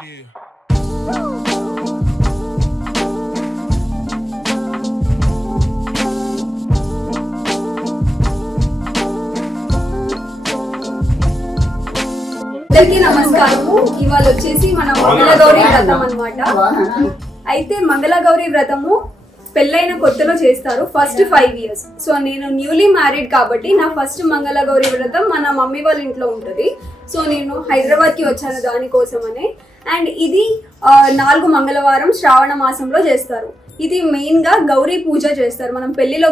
అందరికీ నమస్కారము. ఇవాళ వచ్చేసి మన మంగళగౌరి వ్రతం అన్నమాట. అయితే మంగళగౌరి వ్రతము పెళ్ళైన కొత్తలో చేస్తారు ఫస్ట్ 5 years. సో నేను న్యూలీ మ్యారీడ్ కాబట్టి నా ఫస్ట్ మంగళగౌరి వ్రతం మన మమ్మీ వాళ్ళ ఇంట్లో ఉంటుంది. సో నేను హైదరాబాద్కి వచ్చాను దానికోసమనే. అండ్ ఇది 4 మంగళవారం శ్రావణ మాసంలో చేస్తారు. ఇది మెయిన్గా గౌరీ పూజ చేస్తారు. మనం పెళ్లిలో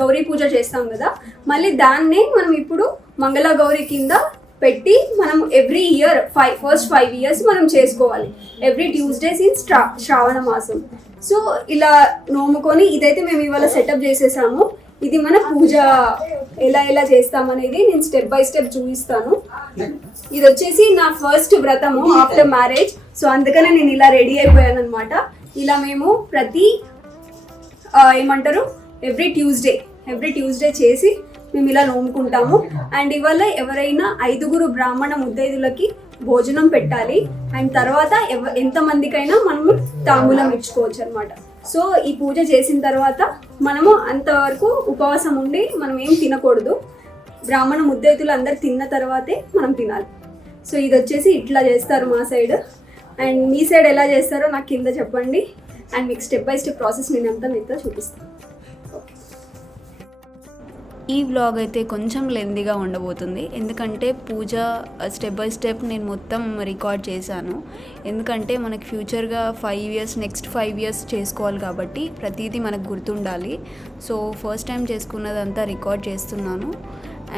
గౌరీ పూజ చేస్తాం కదా, మళ్ళీ దాన్నే మనం ఇప్పుడు మంగళగౌరి కింద పెట్టి మనం ఎవ్రీ ఇయర్ ఫస్ట్ 5 years మనం చేసుకోవాలి. ఎవ్రీ ట్యూస్డేస్ ఇన్ శ్రావణ మాసం. సో ఇలా నోముకొని ఇదైతే మేము ఇవాళ సెటప్ చేసేసాము. ఇది మన పూజ ఎలా చేస్తామనేది నేను స్టెప్ బై స్టెప్ చూపిస్తాను. ఇది వచ్చేసి నా ఫస్ట్ వ్రతము ఆఫ్టర్ మ్యారేజ్. సో అందుకనే నేను ఇలా రెడీ అయిపోయాను అనమాట. ఇలా మేము ప్రతి ఎవ్రీ ట్యూస్డే చేసి మేము ఇలా నోముకుంటాము. అండ్ ఇవాళ ఎవరైనా 5 బ్రాహ్మణ ముత్తైదులకి భోజనం పెట్టాలి. అండ్ తర్వాత ఎంతమందికైనా మనము తాంబూలం ఇచ్చుకోవచ్చు అనమాట. సో ఈ పూజ చేసిన తర్వాత మనము అంతవరకు ఉపవాసం ఉండి మనం ఏం తినకూడదు. బ్రాహ్మణ ముత్తైదులు అందరు తిన్న తర్వాతే మనం తినాలి. సో ఇది వచ్చేసి ఇట్లా చేస్తారు మా సైడ్. అండ్ మీ సైడ్ ఎలా చేస్తారో నాకు కింద చెప్పండి. అండ్ మీకు స్టెప్ బై స్టెప్ ప్రాసెస్ నేను అంతా మీతో చూపిస్తాను. ఈ వ్లాగ్ అయితే కొంచెం లెందీగా ఉండబోతుంది, ఎందుకంటే పూజ స్టెప్ బై స్టెప్ నేను మొత్తం రికార్డ్ చేశాను. ఎందుకంటే మనకి ఫ్యూచర్గా నెక్స్ట్ 5 years చేసుకోవాలి కాబట్టి ప్రతిదీ మనకు గుర్తుండాలి. సో ఫస్ట్ టైం చేసుకున్నదంతా రికార్డ్ చేస్తున్నాను.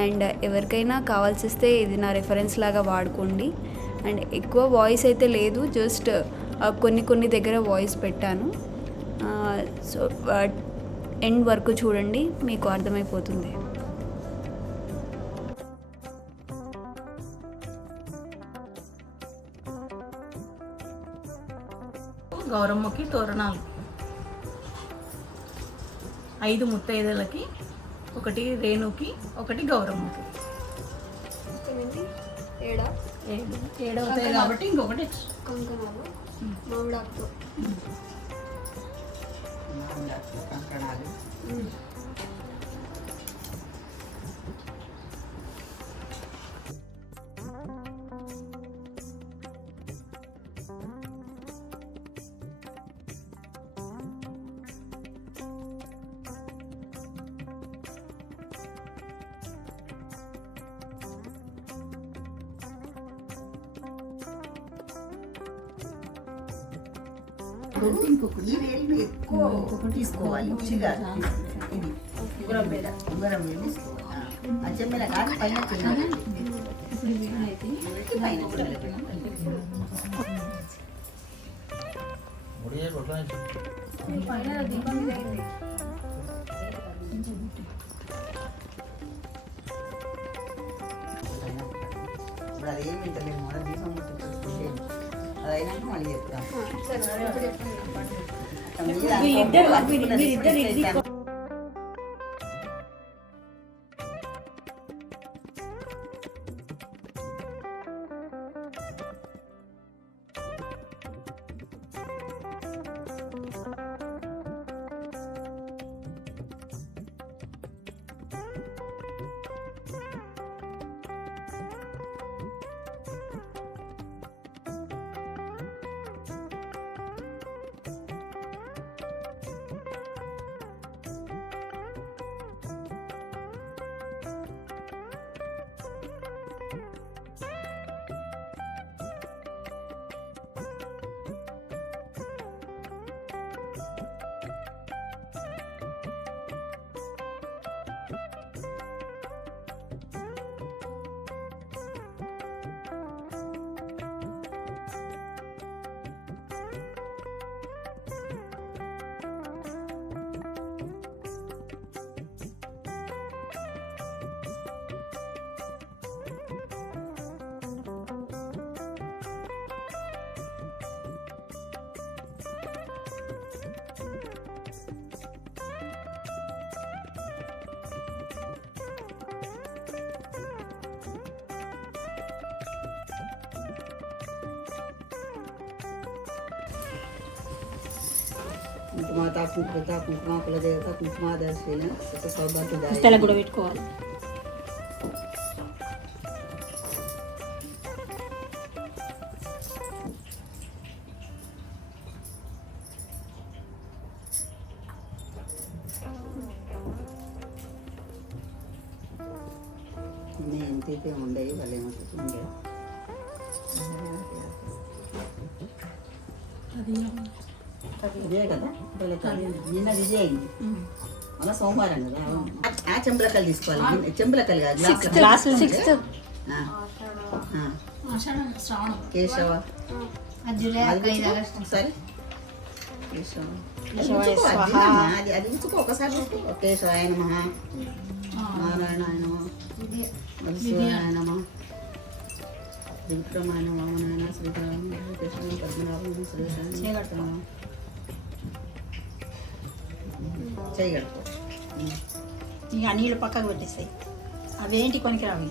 అండ్ ఎవరికైనా కావాల్సి వస్తే ఇది నా రెఫరెన్స్ లాగా వాడుకోండి. అండ్ ఎక్కువ వాయిస్ అయితే లేదు, జస్ట్ కొన్ని దగ్గర వాయిస్ పెట్టాను. సో ఎండ్ వరకు చూడండి, మీకు అర్థమైపోతుంది. గౌరమ్మకి తోరణాలు 5 ముత్తైదులకి, 1 రేణుకి, 1 గౌరమ్మకి. 7 అవుతాయి కాబట్టి ఇంకొకటి కంకణాలు, మామిడాకుతో కంకణాలు. ఈ వేలు ఎక్కువ తీసుకోవాలి. ఇది ఉంగరం మీద తీసుకోవాలి. అచ్చం మీద కాదు, పైన పైన ఇప్పుడు అదేం వింటలేదు. మన దీపం అదైనాక మళ్ళీ చెప్తాం. కుంకుమాత కుంకుత కుంకుమ కులదేవత కుంకుమాదర్శిన సుఖ సౌభాగ్య పుస్తకాలకు కూడా పెట్టుకోవాలి. ఎంతైతే ఉండేవి వాళ్ళు ఏమంటుంది ఉండే ఇదే కదా నిన్న విజయ్ అయింది మళ్ళీ సోమవారం కదా ఆ చెంబలకలు తీసుకోవాలి చెంబలకలు కాదు గ్లాసులు కేశవ ఒకసారి అది ఉంచుకో ఒకసారి కేశవాయ నమ నారాయణాయ నమ మధుసూదనాయ నమ త్రివిక్రమాయ నమ వామనాయ శ్రీరామ కృష్ణ పద్మనాభం శ్రీరామ చేయగలుగుతాం. ఇక నీళ్ళు పక్కకు పెట్టేస్తాయి. అవేంటి కొనికి రావి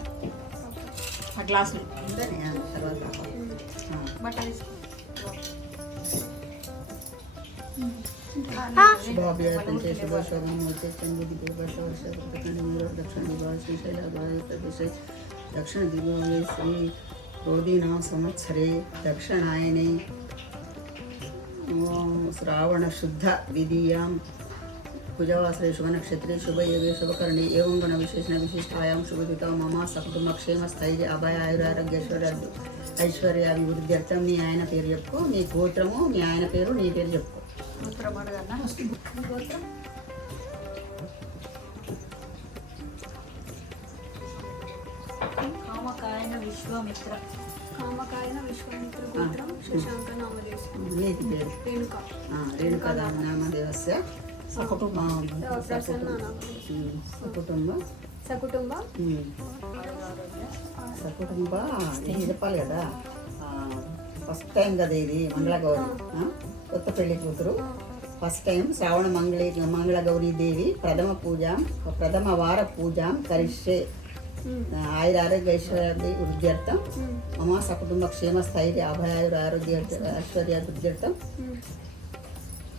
ఆ గ్లాసులు. తర్వాత శుభాభ్యాసం చే శుభశోభమూర్తి చంద్రుడి వర్ష దక్షిణ దిగ శ్రీశైల దక్షిణ దిగోయే శ్రీ క్రోధీనా సంవత్సరే దక్షిణాయనే శ్రావణ శుద్ధ విధియాం కుజవాసరే శుభనక్షత్రే శుభయోగే శుభకర్ణే ఏవం గణ విశేషణ విశిష్టాయాం శుభదుత మమ సకుటుంబ క్షేమ స్థైర్య అభయ ఆయురారోగ్య ఐశ్వర్యాభివృద్ధ్యర్థం మీ ఆయన పేరు చెప్పుకో, మీ గోత్రము మీ ఆయన పేరు నీ పేరు చెప్పుకో. కామకాయన విశ్వామిత్ర కామకాయన విశ్వామిత్ర గోత్రం శశాంక నామదేశం నీతి పేరు రేణుక రేణుకా నామదేవస్య ప్రసన్న నామదేశం సకుటుంబ సకుటుంబ సకుటుంబ ఇది చెప్పాలి కదా. ఫస్ట్ టైం కదా ఇది మంగళగౌరి కొత్త పెళ్లి కూతురు ఫస్ట్ టైం శ్రావణ మంగళగౌరీ దేవి ప్రథమ వార పూజాం కరిష్యే ఆయురారోగ్య ఐశ్వర్యాభివృద్ధ్యర్థం మమ సకుటుంబ క్షేమ స్థైర్య అభయాయురారోగ్య ఐశ్వర్యాభివృద్ధ్యర్థం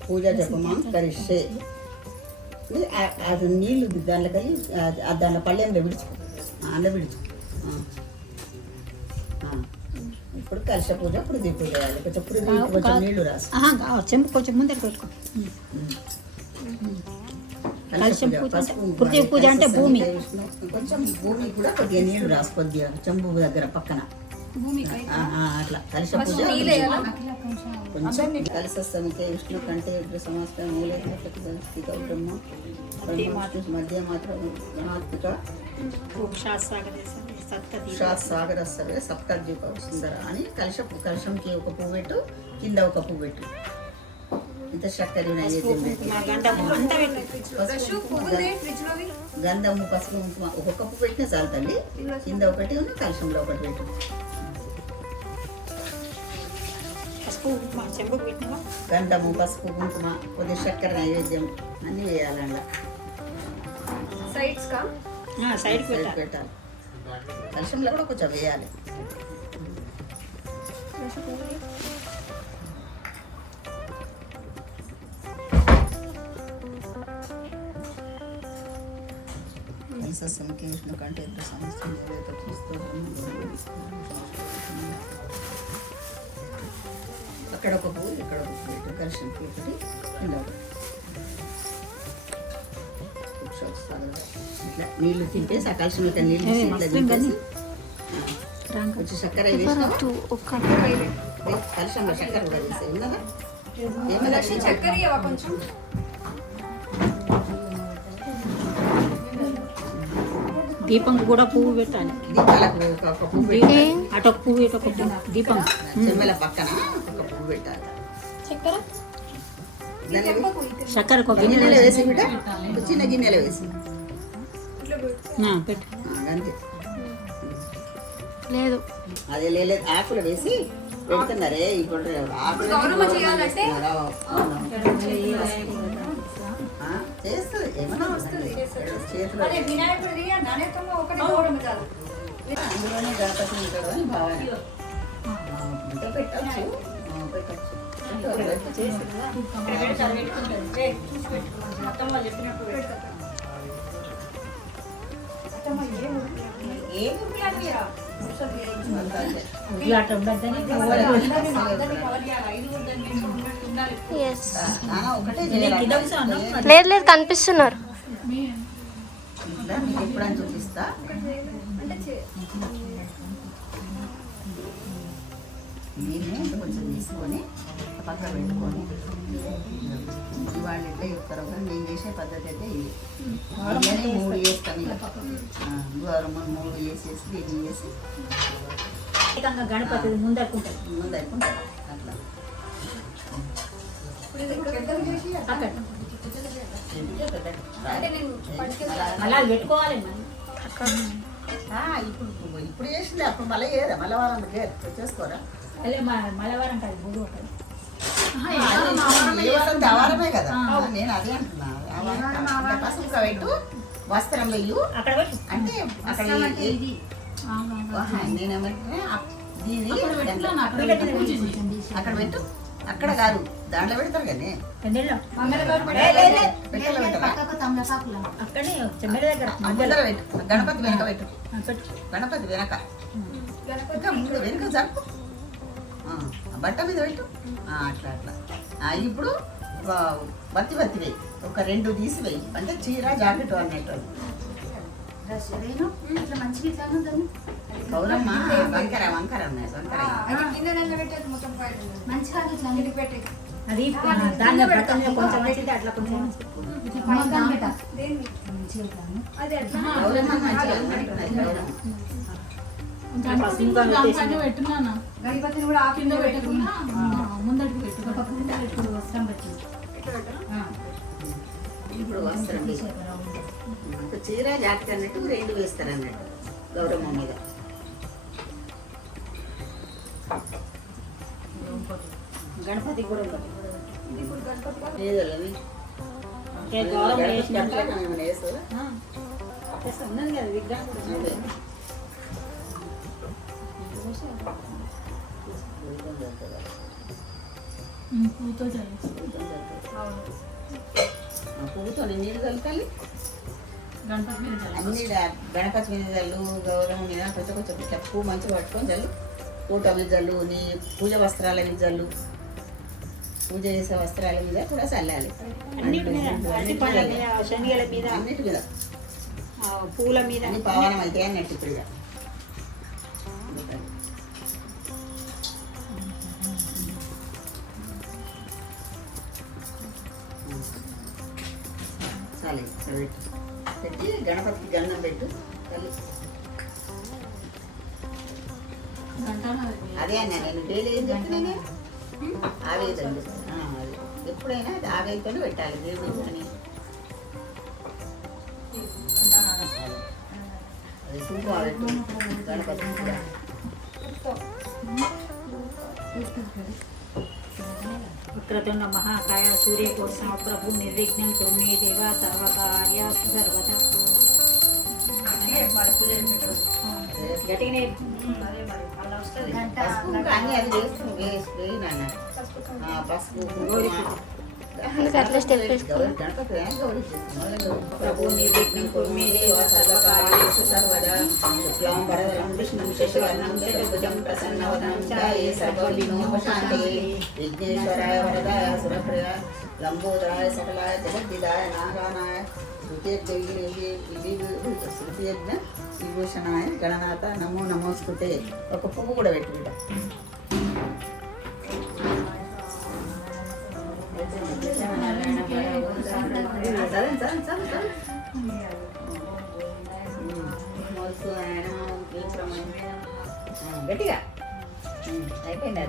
పూజ జపమాం కరిష్యే. అది నీళ్ళు దాంట్లో కలిగి దాంట్లో పళ్ళెంలో విడుచుకో అందులో విడుచుకో. ఇప్పుడు కలశ పూజ ఇప్పుడు దీప పూజ చేయాలి. కొంచెం నీళ్లు రాసు చెంపు కొంచెం ముందర పెట్టుకో. పృథ్వీ పూజ అంటే భూమి. కొంచెం భూమి కూడా కొద్దిగా నీళ్లు రాసు కొద్దిగా చెంబు దగ్గర పక్కన అట్లా కలశ పూజ కొంచెం కలశ సమితే విష్ణు కంటే సమాస్త మూలే బ్రహ్మ మధ్య మాత్రం గణాత్మిక సాగర సర్వే సప్తద్వీప సుందర అని కలశంకి ఒక పువ్వు పెట్టు, కింద ఒక పువ్వు పెట్టు. ఇంత చక్కర నైవేద్యం గంధము పసుపు కుంకుమ ఒక్కొక్క పువ్వు పెట్టినా చాలు తల్లి. కింద ఒకటి ఉంది కలశంలో ఒకటి పెట్టు. గంధము పసుపు కుంకుమ కొద్దిగా చక్కెర నైవేద్యం అన్నీ వేయాలండి. సైడ్ పెట్టాలి. కలశంలో కూడా కొంచెం వేయాలి. విష్ణు కంటే అక్కడ ఒక పువ్వు ఇక్కడ ఒక పువ్వు పెట్టు. కలశం ఒకటి ఇట్లా నీళ్లు తింపేసి ఆ కలశంలో నీళ్ళు తింపేసి కొంచెం చక్కెర కలశంలో చక్కెర కూడా వేసే ఉన్నదా ఏమన్నా చక్కెర కొంచెం దీపం కూడా పువ్వు పెట్టాలి. దీపాలకు ఒక పువ్వు పెట్టాలి. అటొక పువ్వు ఇటొక దీపం చెమ్మెల పక్కన ఒక పువ్వు పెట్టాలి. చక్కెర గిన్నెలో వేసి బిడ్డ చిన్న గిన్నెలో వేసి పెట్టు. అంతే లేదు అదే లేదు ఆకులు వేసి పెడుతున్నారే ఇప్పుడు ఆకులు చేస్తుంది ఏమన్నా వస్తుంది చేతిలో అందులోనే గణపతి ఉంటాడు అని భావన. అంటే పెట్టచ్చు పెట్టచ్చు. ఒకటే లేదు లేదు కనిపిస్తున్నారు. ఇట్లా మీకు ఎప్పుడని చూపిస్తా. దీన్ని కొంచెం తీసుకొని పక్కన పెట్టుకొని వాళ్ళు ఎట్లా చెప్తారో కానీ నేను చేసే పద్ధతి అయితే ఇది. నేనే 3 వేస్తాను ఇక గౌరమ్మ 3 వేసేసి దీన్ని వేసి గణపతి ముందరుకుంటారు. ముందరుకుంటారు అట్లా. అక్కడ అలా పెట్టుకోవాలి. ఇప్పుడు చేసింది అప్పుడు మళ్ళీ ఏదా మళ్ళీ వారం చేసుకోరా. అదే మలవారం కాదు బుధవారం. వారమే కదా నేను అదే అంటున్నా. పసుపు పెట్టు వస్త్రం వెయ్యు అక్కడ పెట్టు అంటే అక్కడ నేనేమంటే దీని అక్కడ పెట్టు. అక్కడ కాదు దాంట్లో పెడతారు కానీ అక్కడే చెమ్మల దగ్గర ముందర పెట్టు. గణపతి వెనక పెట్టు. గణపతి వెనక ఇంకా ముందు వెనుక జరుపు. బట్ట మీద పెట్టు. అట్లా అట్లా. ఇప్పుడు బత్తి వేయి. ఒక 2 తీసి వేయి. అంటే చీర జాకెట్ అన్నట్టు. గౌరమ్మ వంకర వంకర ఉన్నాయి. వంకర అది దాని బట్ట మీద కొంచెం వేసింది అట్లా కొంచెం గౌరమ్మ మంచిగా ఉన్నట్టున్నది. గౌరమ్మ గణపతిని కూడా ఆ కింద పెట్టకుండా ముందటికి పెట్టు. వస్త్రం పెట్టి ఇప్పుడు వస్త్రం చీర జాకెట్ అన్నట్టు 2 వేస్తారు అన్నట్టు గౌరమ్మ మీద. గణపతి కూడా లేదోళ్ళని గౌరవం వేసినాక వేస్తారా? ఉన్నది కదా విగ్రహం కూడా. పువ్వుతో నీళ్ళు కలపాలి. అన్ని గణపతి మీద జల్లు, గౌరవం మీద కొంచెం కొంచెం ఇట్లా పువ్వు మంచిగా పట్టుకొని జల్లు. పూట మీద జల్లు, నీ పూజ వస్త్రాల మీద జల్లు. పూజ చేసే వస్త్రాల మీద కూడా చల్లాలి. అన్నిటి మీద శనిగల మీద అన్నిటి మీద పూల మీద అన్ని పావనం అయితే అన్నట్టు ఇప్పుడు ఇక. చాలే పెట్టి గణపతికి గంధం పెట్టు. తల్లి అదే అన్నా నేను డైలీ ఏం చెప్తున్నా నేను ఆవేదండి. అది ఎప్పుడైనా అది ఆవేదతో పెట్టాలి దేవుడు అని. అది కుంకుమ పెట్టు గణపతి కూడా. వక్రతుండ మహాకాయ సూర్యకోశం ప్రభు నిర్విఘ్నం కుర్మే దేవ సర్వకార్య సర్వత. గట్టిగానే పసుపు ఇంకా అన్ని అది వేయి నాన్న. పసుపు అట్లా స్టెప్ గణపతి ప్రభు నిర్విఘ్నం కుర్మే దేవ సర్వకార్యేషు సర్వదా శుక్లాం వరదరం విష్ణుం శశివర్ణం చతుర్భుజం ప్రసన్నవదనం ఛాయే సర్వవిఘ్నోపశాంతయే విఘ్నేశ్వరాయ వరదాయ సురప్రియ లంబోదరాయ సకలాయ జగద్దిదాయ నాగానాయ శృతియజ్ఞ విభూషణాయ గణనాథ నమో నమోస్తుతే. ఒక పువ్వు కూడా పెట్టు. గట్టిగా అయిపోయింది.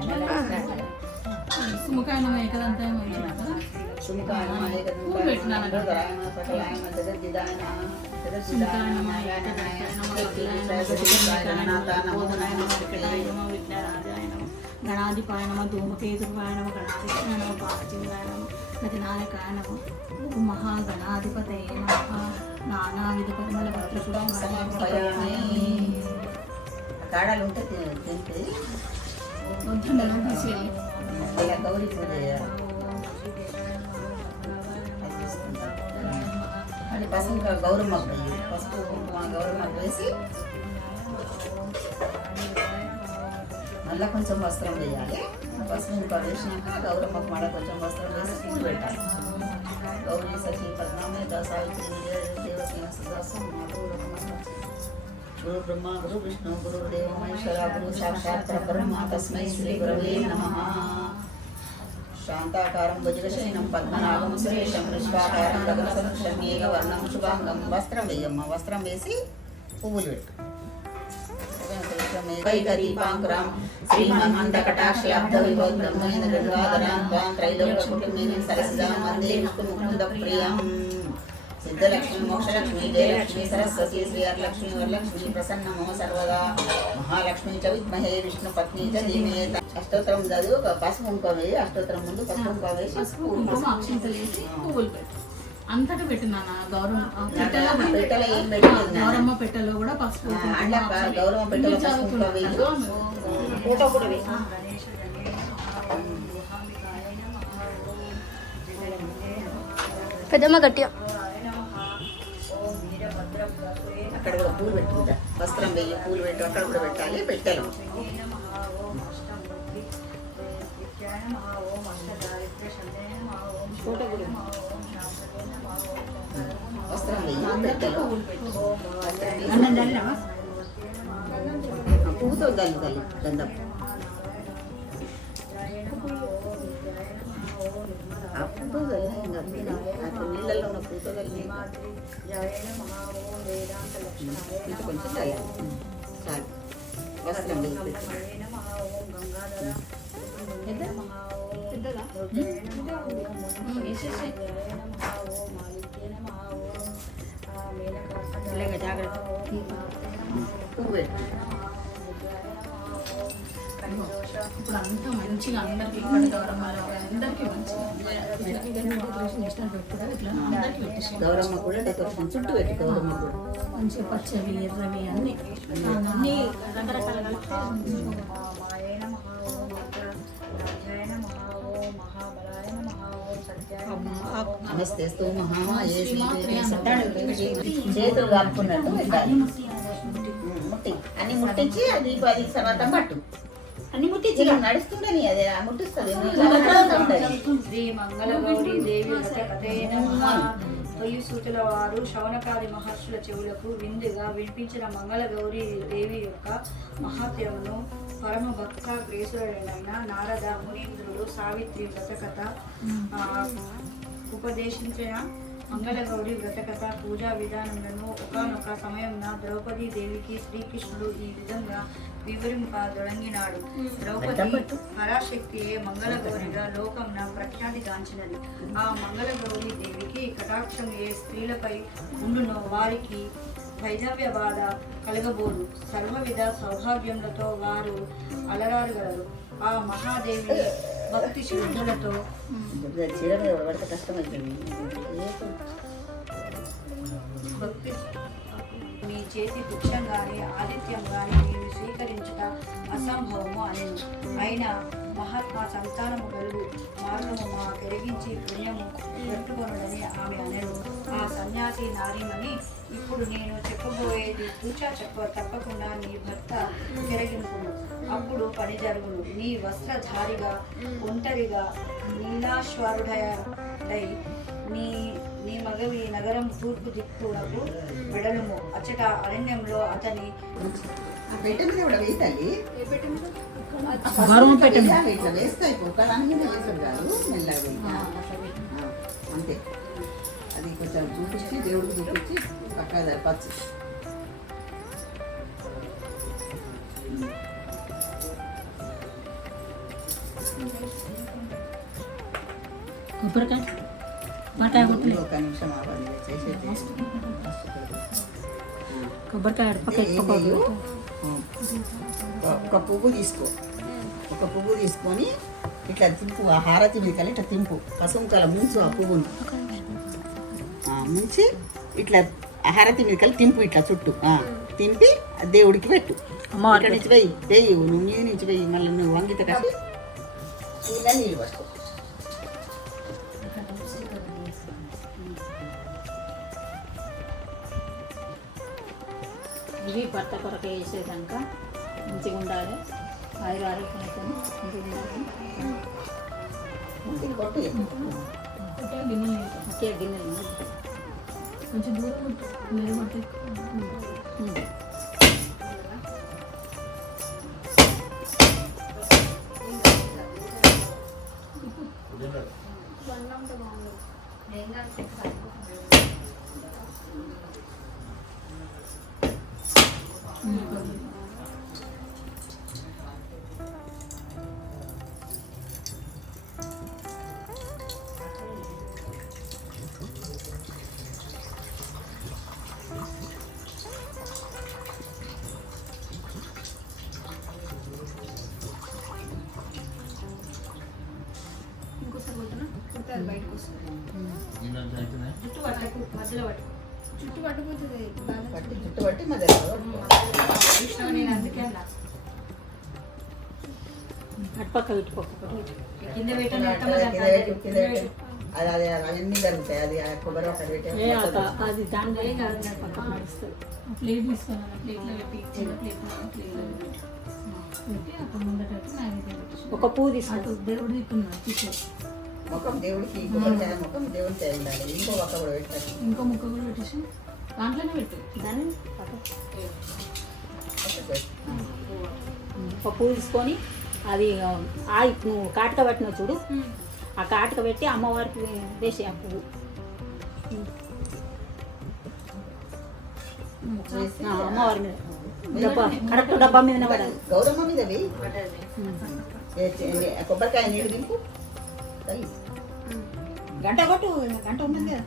గణాధిపాయ నమ ధూమకేతుర్వాయ నమ గణాధిపాయ నమ పార్వతీవాయ నమ గజనాయకాయ నమ మహాగణాధిపతయ నమ నానావిధ పరిమళ పత్రకుడం కాడాలు ఉంటే తింటే ఇలా గౌరీ పూజ చేయాలి. అది తీసుకుంటాం. మళ్ళీ పసుపు గౌరమ్మకు వేయాలి. పసుపు కుంకుమ గౌరమ్మకు వేసి మళ్ళీ కొంచెం వస్త్రం వేయాలి. పసుపు ఇంకా వేసినాక గౌరమ్మకు మళ్ళీ కొంచెం వస్త్రం వేసి పూలు పెట్టాలి. గౌరీ సఖీ పద్మామేత సావిత్రి దేవసేన సుదాసం గురు బ్రహ్మ గురు విష్ణు గురు దేవ మహేశ్వర గురు సాక్షాత్ పరబ్రహ్మ తస్మై శ్రీ గురవే నమః. శాంతాకారం భుజగశయనం పద్మనాభం సురేశం విశ్వాకారం గగన సదృశం ఏకవర్ణం శుభాంగం. వస్త్రం వేయమ్మ. వస్త్రం వేసి పువ్వులు పెట్టు. దీపాంకురం శ్రీమన్మందకటాక్షలబ్ధ విభోద్బ్రహ్మేంద్ర గంగాధరాం త్వాం త్రైలోక్యకుటుంబినీం సరసిజాం వందే విష్ణుముకుంద ప్రియం. సిద్ధలక్ష్మి మోక్షలక్ష్మి జయలక్ష్మి సరస్వతి శ్రీ వరలక్ష్మి వరలక్ష్మి ప్రసన్నమో సర్వదా మహాలక్ష్మి చ విద్మహే విష్ణు పత్ని చ ధీమహి. అష్టోత్తరం చదివి ఒక పసుపు కుంకుమ వేసి అష్టోత్తరం ముందు పసుపు కుంకుమ వేసి పువ్వులు పెట్టు. అంతటా పెట్టినా గౌరమ్మ పెట్టెలో ఏం పెట్టలేదు నాన్న. గౌరమ్మ పెట్టెలో కూడా పసుపు అట్లా గౌరవం పెట్టెలో పసుపు కుంకుమ వేయి. ఫోటో కూడా వేయి. పెద్దమ్మ గట్టిగా అక్కడ కూడా పూలు పెట్టుకుంటా. వస్త్రం వెయ్యి పూలు పెట్టు. అక్కడ కూడా పెట్టాలి పెట్టెలు. వస్త్రం వెయ్యి పెట్టెలు. పువ్వుతో గల్లు గల్లు గంధం. ఆ పువ్వుతో గల్లి నీళ్ళల్లో ఉన్న పువ్వుతో గల్లి కొంచెం చాలు. వస్త్రం వెయ్యి పెట్టు. పువ్వు పెట్టు. ఇప్పుడు అంతా మంచిగా అందరికి ఇక్కడ గౌరమ్మలో అందరికీ మంచిగా అందరికీ పెట్టేసి గౌరమ్మ కూడా డెకరేషన్ చుట్టూ పెట్టి గౌరమ్మ కూడా మంచిగా పచ్చవి ఎర్రవి అన్ని అన్ని రకరకాల నమస్తేస్తు మహామాయే చేతులు కాపుకున్నట్టు పెట్టాలి. ముట్టి అన్ని ముట్టించి అది 10 తర్వాత పట్టు. అన్ని ముట్టించి నడుస్తుండని అదే ముట్టిస్తుంది. శ్రీ మంగళ గౌరీ దేవి వ్రతకథే నమః. తొలి సూతుల వారు శౌనకాది మహర్షుల చెవులకు విందుగా వినిపించిన మంగళ గౌరీ దేవి యొక్క మహాత్యమును పరమ భక్త గ్రేసుడైన నారద మునీంద్రుడు సావిత్రి వ్రతకథ ఉపదేశించిన మంగళగౌరి వ్రతకథ పూజా విధానములను ఒకానొక సమయంన ద్రౌపదీ దేవికి శ్రీకృష్ణుడు ఈ విధంగా వివరింపదొడంగినాడు. ద్రౌపది పరాశక్తియే మంగళగౌరిగా లోకంన ప్రఖ్యాతిగాంచినది. ఆ మంగళగౌరి దేవికి కటాక్షం ఏ స్త్రీలపై ఉండునో వారికి వైధవ్య బాధ కలగబోదు. సర్వవిధ సౌభాగ్యములతో వారు అలరారుగలరు. ఆ మహాదేవి భక్తి శ్రద్ధలతో చీర మీద పడితే కష్టమైంది. భక్తి నీ చేతి భిక్షం గాని ఆదిత్యం గాని నీవు స్వీకరించుట అసంభవము అనెను. అయినా మహాత్మా సంతానము కలుగు మార్గము మా పెరిగించి పుణ్యము పెట్టుకొనుడని ఆమె అనెను. ఆ సన్యాసి నారీమణి ఇప్పుడు నేను చెప్పబోయేది తూచా తప్పకుండా నీ భర్త పెరిగింపును. అప్పుడు పని జరుగును. నీ వస్త్రధారిగా ఒంటరిగా నీలాశ్వరుడై నీ మగవి నగరం తూర్పు దిక్కునకు వెడలుము. అచ్చట అరణ్యంలో అతని పెట్టె మీద కూడా వేయాలి. ఇట్లా వేస్తాయి దాని మీద వేసారు కాదు మెల్లగా అంతే. అది కొంచెం చూపించి దేవుడికి చూపించి పక్క జరపచ్చు. కొబ్బరికాయ ఒక నిమిషం ఆవాలి చేసేది. కొబ్బరికాయ ఒక పువ్వు తీసుకో. ఒక పువ్వు తీసుకొని ఇట్లా తింపు. ఆ హారతి మీద ఇట్లా తింపు. పసుంకల ముంచు ఆ పువ్వుని ముంచి ఇట్లా హారతి మీద తింపు. ఇట్లా చుట్టూ తింపి దేవుడికి పెట్టు. ఇక్కడ నుంచి వెయ్యి వెయ్యి నువ్వు నీ నుంచి వెయ్యి మళ్ళీ నువ్వు వంగిత కట్టి ఇలా నీళ్ళు పట్టుకో. ఇవి భర్త కొరకు వేసేదాక మంచిగా ఉండాలి, ఆరోగ్యంతో మంచిగా ఉండాలి. ఇది కొట్టు ఒకే గిన్నెలు కొంచెం దూరం ఇంకోసారి కొట్టినా కొడితే అది బయటకు వస్తుంది. జుట్టు పట్టకు, మధ్యలో పట్టు. చుట్టూ పట్టుకుంటుంది పట్టి జుట్టు పట్టి మధ్యలో కృష్ణ నేను అందుకే అన్నా. అటుపక్క ఇటుపక్క కింద పెట్టు, కింద పెట్టు, కింద పెట్టు. అది అది అవన్నీ జరుగుతాయి. అది ఆ కొబ్బరి ఒకటి పెట్టే అది దాంట్లో ఏం కాదు, పక్కన నడుస్తుంది. ప్లేట్ తీసుకున్నాను, ప్లేట్లో పెట్టి చిన్న ప్లేట్లో పెట్టి అక్కడ ముందట ఒక పువ్వు తీసుకుంటూ దేవుడు దిక్కున్నాడు తీసుకో. ముఖం దేవుడికి కొబ్బరికాయ ముఖం దేవుడికి ఉండాలి. ఇంకో ఒక్క కూడా పెట్టాలి. ఇంకో ముక్క కూడా పెట్టేసి దాంట్లోనే పెట్టు. దాన్ని పక్కకు పెట్టు. ఒక పువ్వు తీసుకొని అది నువ్వు కాటుక పెట్టినావు చూడు, ఆ కాటుక పెట్టి అమ్మవారికి వేసి ఆ పువ్వు అమ్మవారి మీద డబ్బా కరెక్ట్ డబ్బా మీద పడాలి. గౌరమ్మ మీద వెయ్యి. కొబ్బరికాయ నీళ్ళు దింపు తల్లి. గంట కొట్టు, గంట ఉంటుంది కదా.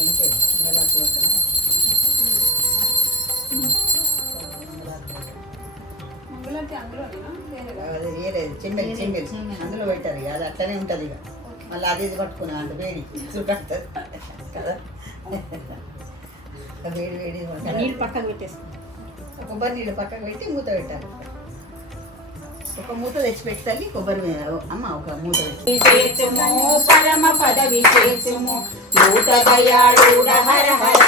ఏంటి మంగళాకు కొట్టనా? మంగళారతి అందులోనేనా? వేరే అది వేరేది చెమ్మెలి చెమ్మెలి అందులో పెట్టారు ఇక. అది అట్లనే ఉంటుంది ఇక. మళ్ళీ అది ఇది పట్టుకున్నా అంటే వేడి చుట్టస్తుంది కదా. వేడి వేడి నీళ్ళు పక్కకు పెట్టేసుకో. కొబ్బరి నీళ్ళు పక్కకు పెట్టి మూత పెట్టాలి. ఒక మూత తెచ్చి పెట్టాలి. కొబ్బరి అమ్మ ఒక మూత పెట్టి పరమ పదవి చేసుము మూత దయాళుడ హర హర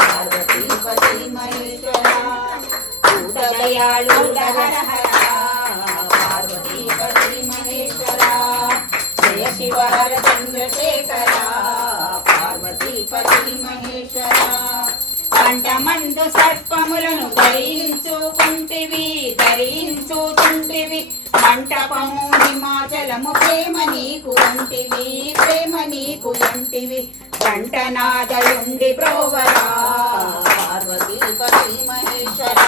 పార్వతీపతి మహేశ్వర మూత దయాళుడ హర హర పార్వతీపతి మహేశ్వర జయ శివ హర చంద్రశేఖర పార్వతీపతి మహేశ్వర కంఠమందు సర్పములను ధరించుకుంటివి మంటపము హిమాచలము ప్రేమ నీకు అంటివి కంఠనాదయుండి బ్రోవరా పార్వతీపతి మహేశ్వర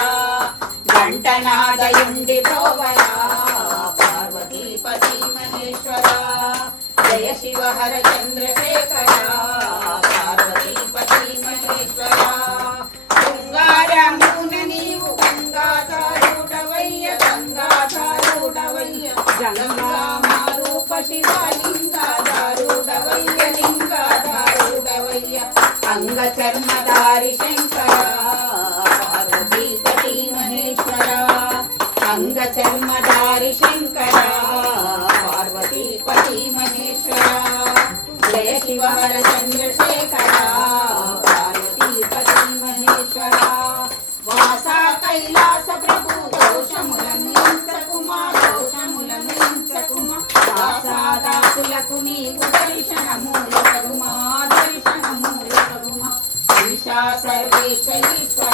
కంఠనాదయుండి బ్రోవరా పార్వతీపతి మహేశ్వర జయ శివ హర చంద్రశేఖర పార్వతీపతి మహేశ్వర గంగారమున నీవు గంగాధారుడవయ్య గంగామారూప శివలింగాధారుడవయ్య అంగ చర్మధారి శంకర పార్వతీపతి మహేశ్వర అంగ చర్మధారి శంకర పార్వతీపతి మహేశ్వర జయ శివ హర చంద్రశేఖర పార్వతీపతి మహేశ్వర వాసా కైలాస ప్రభు దోషములను ఇంచకుమా వాసాదాసులకు నీకు దర్శనమూలకగుమా ఈశా సర్వేశ ఈశ్వర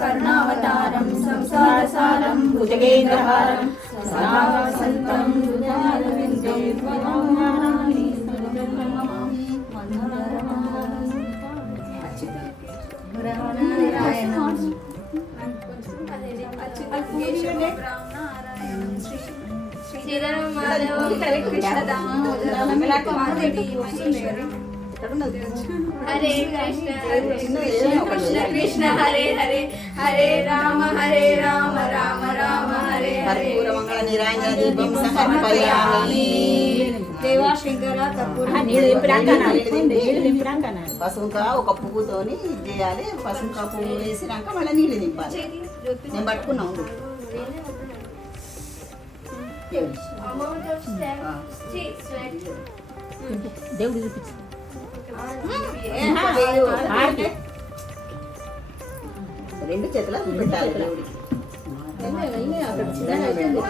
కర్ణావతారం సంసారసారం భుజగేంద్రహారం సదా వసంతం హృదయారవిందే త్వమామి ఎక్కడ ఉన్నది హరే కృష్ణ చిన్నది ఏదైనా ఒకటి కృష్ణ చేయాలి. కృష్ణ హరే హరే హరే రామ రామ రామ హరే హరే కర్పూర మంగళ నిరాంజన దీపం సమర్పయామి. దేవాశంకర కర్పూర నీళ్ళు దింపినాక అనాలి. నీళ్ళు దింపినాక అనాలి. పసుంక ఒక పువ్వుతోని ఇది చేయాలి. పసుంక పువ్వు వేసినాక మళ్ళీ నీళ్ళు దింపాలి. నేను పట్టుకున్నా ఉండు. దేవుడు చూపించు. హారతి. రెండు చేతుల పెట్టాలి దేవుడికి. దండం పెట్టు.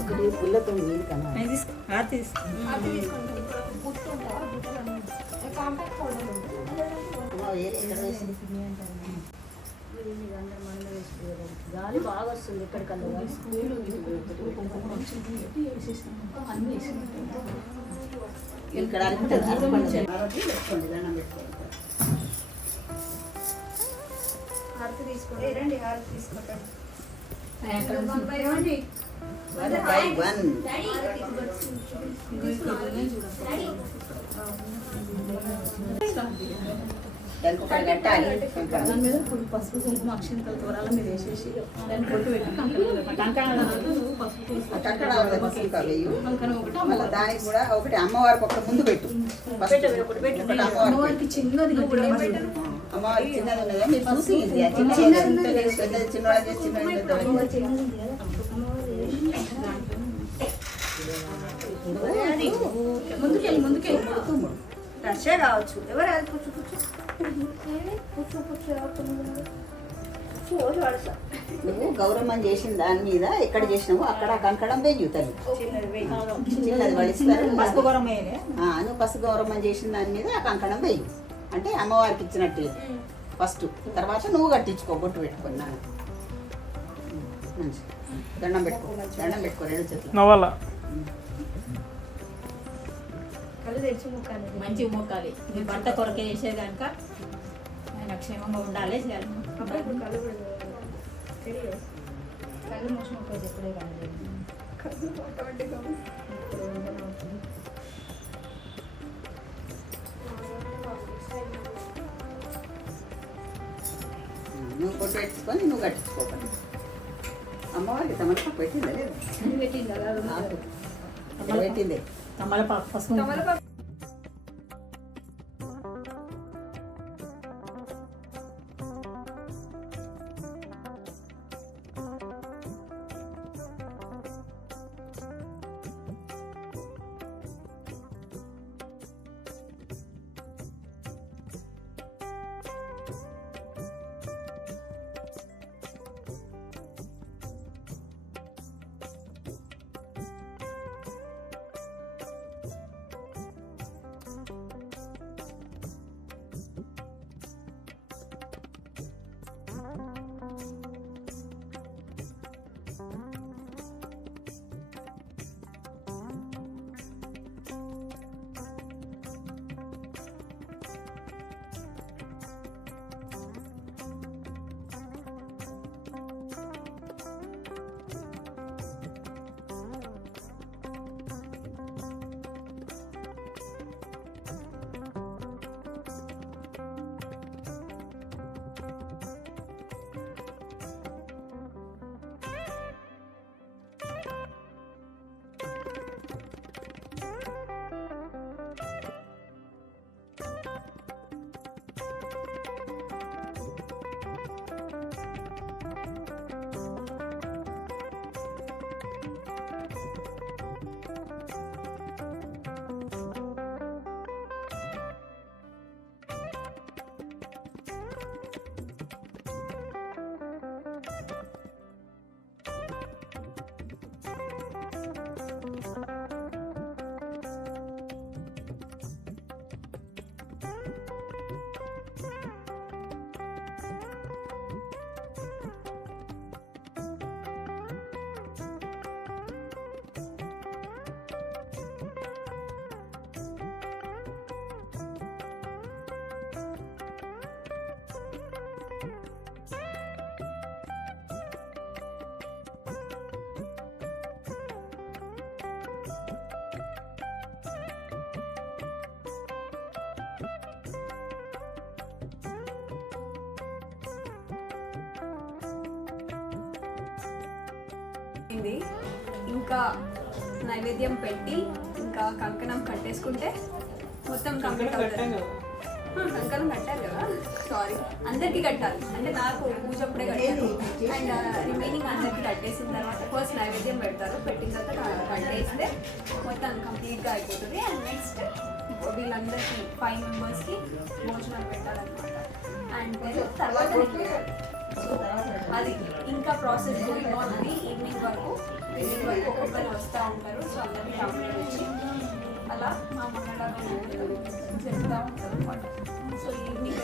ఒకటి పుల్లతో నీళ్ళు కన్నా గాలి బాగా వస్తుంది ఎక్కడికల్లా ఇక్కడ అనుకుంటుంది అరపండి పెట్టుకోండి. దండం పెట్టుకోండి. హారతి తీసుకోండి రండి హారతి తీసుకోండి One by one. దానికి ఒకటి కట్టాలి. దాని మీద కొన్ని పసుపు కుంకుమ అక్షింతల త్వరలో మీరు వేసేసి దాన్ని పొట్టు పెట్టి పసుపు ఆ కంకణాలు పసుపు వేయు. కంకణం ఒకటి మళ్ళీ దానికి కూడా ఒకటి అమ్మవారికి ఒకటి ముందు పెట్టు. ఫస్ట్ ఒకటి అమ్మవారికి అమ్మవారికి చిన్నది కూడా అమ్మవారికి చిన్నది ఉన్నదా మీరు చూసి ఇది ఆ చిన్నది పెద్దది చిన్నవాళ్ళ చేసి చిన్నది పెద్దవాళ్ళ ముందుకెళ్ళి రష్యా కావచ్చు ఎవరు అది కూర్చో నువ్వు గౌరమ్మని చేసిన దాని మీద ఎక్కడ చేసినావు అక్కడ ఆ కంకణం వెయ్యి తల్లి. చిన్నది వాళ్ళు ఇస్తారు. పసుపు గౌరవం వేయాలి. నువ్వు పసుపు గౌరమ్మని చేసిన దాని మీద ఆ కంకణం వెయ్యి. అంటే అమ్మవారికి ఇచ్చినట్టు ఫస్ట్. తర్వాత నువ్వు కట్టించుకో బొట్టు పెట్టుకొని నాన్న. మంచి దండం పెట్టుకో. దండం పెట్టుకో రెండు చేతులు. కళ్ళు తెరిచి ముక్కాలి మంచిగా మొక్కాలి. మీ భర్త కొరకే చేసే కనుక ఆయన క్షేమంగా ఉండాలి చేయాలి. అప్పుడు ఇప్పుడు కళ్ళు కూడా తెలియదు కళ్ళు మోసం ఉంటుంది ఎప్పుడే కాదు నువ్వు బొట్టు పెట్టుకొని నువ్వు కట్టించుకోకండి. అమ్మవారికి తమలపాకు పెట్టిందా లేదు? పెట్టింది అలా నాకు పెట్టిందే. తమలపాకు పసుపు తమలపాకు ఇది ఇంకా నైవేద్యం పెట్టి ఇంకా కంకణం కట్టేసుకుంటే మొత్తం కంప్లీట్ అవుతుంది. కంకణం కట్టారు కదా, సారీ, అందరికీ కట్టాలి. అంటే నాకు పూజ అప్పుడే కట్టారు అండ్ రిమైనింగ్ అందరికీ కట్టేసిన తర్వాత ఫస్ట్ నైవేద్యం పెడతారు. పెట్టిన తర్వాత కట్టేస్తే మొత్తం కంప్లీట్గా అయిపోతుంది. అండ్ నెక్స్ట్ వీళ్ళందరికీ 5 మెంబర్స్కి భోజనం పెట్టాలన్నమాట. అండ్ తర్వాత అది ఇంకా ప్రాసెస్ గోయింగ్ ఆన్ అని ఈవినింగ్ వరకు ఒక్కొక్కరు వస్తూ ఉంటారు. సో అందరికీ కంప్లీట్ వచ్చి అలా మా మంగళాలు చెప్తూ ఉంటారు అనమాట. సో ఈవినింగ్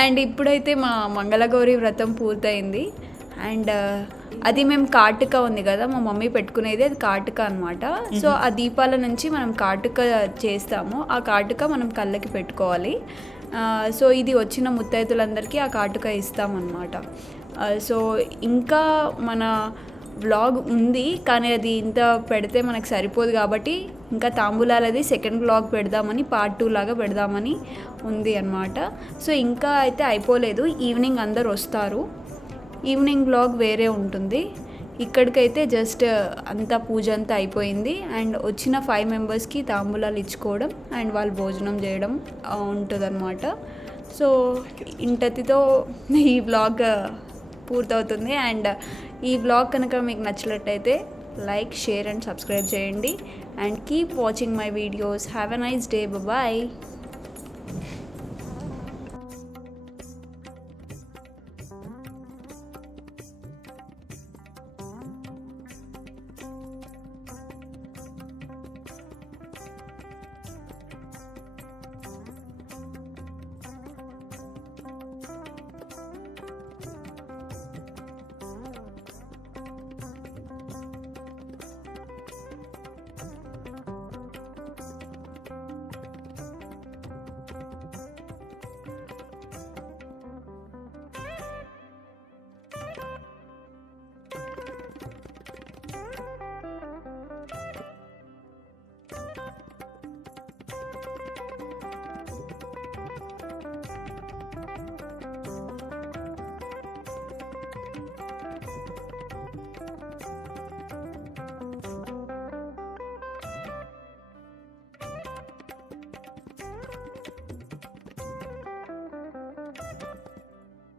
అండ్ ఇప్పుడైతే మా మంగళగౌరి వ్రతం పూర్తయింది. అండ్ అది మేము కాటుక ఉంది కదా, మా మమ్మీ పెట్టుకునేది అది కాటుక అనమాట. సో ఆ దీపాల నుంచి మనం కాటుక చేస్తాము. ఆ కాటుక మనం కళ్ళకి పెట్టుకోవాలి. సో ఇది వచ్చిన ముత్తైదులందరికీ ఆ కాటుక ఇస్తామన్నమాట. సో ఇంకా మన వ్లాగ్ ఉంది, కానీ అది ఇంత పెడితే మనకు సరిపోదు కాబట్టి ఇంకా తాంబూలాలది సెకండ్ వ్లాగ్ పెడదామని, పార్ట్ 2 లాగా పెడదామని ఉంది అన్నమాట. సో ఇంకా అయితే అయిపోలేదు, ఈవినింగ్ అందరు వస్తారు. ఈవినింగ్ వ్లాగ్ వేరే ఉంటుంది. ఇక్కడికైతే జస్ట్ అంతా పూజ అంతా అయిపోయింది. అండ్ వచ్చిన 5 మెంబర్స్కి తాంబూలాలు ఇచ్చుకోవడం అండ్ వాళ్ళు భోజనం చేయడం ఉంటుందన్నమాట. సో ఇంతటితో ఈ వ్లాగ్ పూర్తవుతుంది. అండ్ ఈ వ్లాగ్ కనుక మీకు నచ్చినట్టయితే లైక్, షేర్ అండ్ సబ్స్క్రైబ్ చేయండి. And keep watching my videos. Have a nice day. Bye.